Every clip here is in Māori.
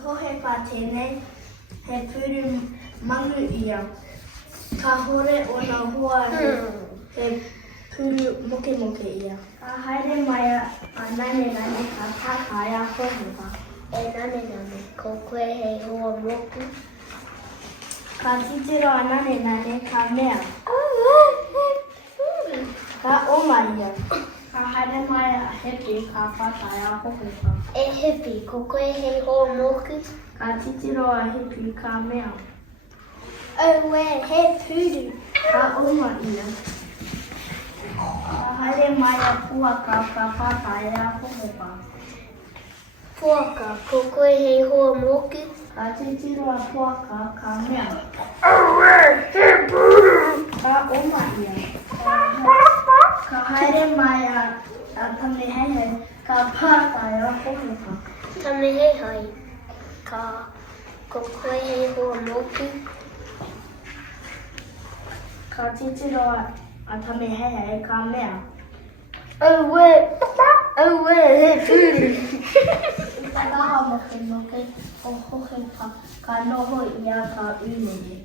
Ho hepa tēnei, he puru mangu ia. Ka hore o nā hoa he puru moke moke ia. Ka haere mai a nane nane ka tākai a ho hepa. E nane nane, ko koe hei hoa moku. Ka titiro a nane nane ka mea. Ka oma ia. Ka haere mai a hepi ka whakai a ho hepa. E hepi, ko koe hei hoa moku. Ka titiro a hepi ka mea. Aue, he puru. Ka oma ia. Ka haere mai a puaka ka whakai a ho hepa. Puaka, ko koe hei hoa moku. Ka titiro a puaka ka mea. Aue, he puru. Ka oma ia. Ka haere mai a tamehehe ka whakai a ho hepa. Tame hei hai. Ko koe hei hoa moku. Ka titiro a tamehehe ka mea. Aue, he puru. Ka taha moke moke o ho hepa. Ka noho ia ka unere.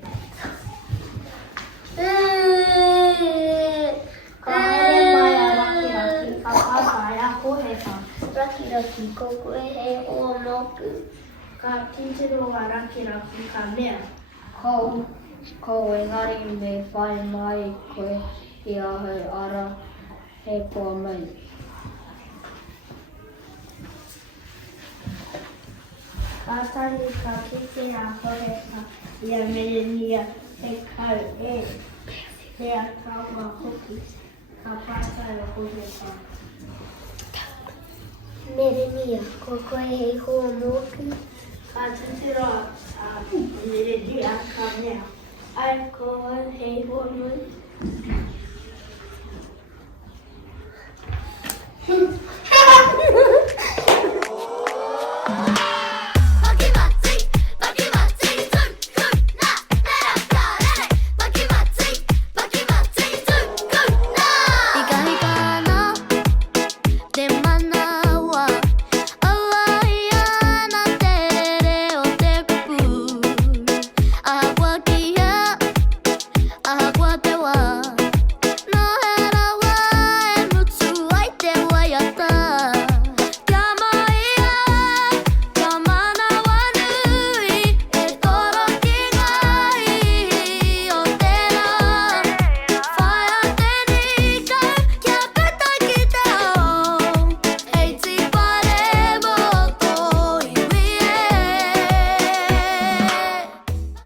Ka haere mai a raki raki ka whakai a ho hepa. Raki raki, ko koe hei hoa moku. Ka titiro a raki raki ka mea. Ko engari me whai mai koe i ahau ara he poa mai. Ka tahi ka kite a ho hepa ia mere nia he kau e. Hea kaua hoki ka whakai a ho hepa. Mere nia, ko koe hei hoa moku. Ka titiro a mere nia ka mea. Ai koe hei hoa moku.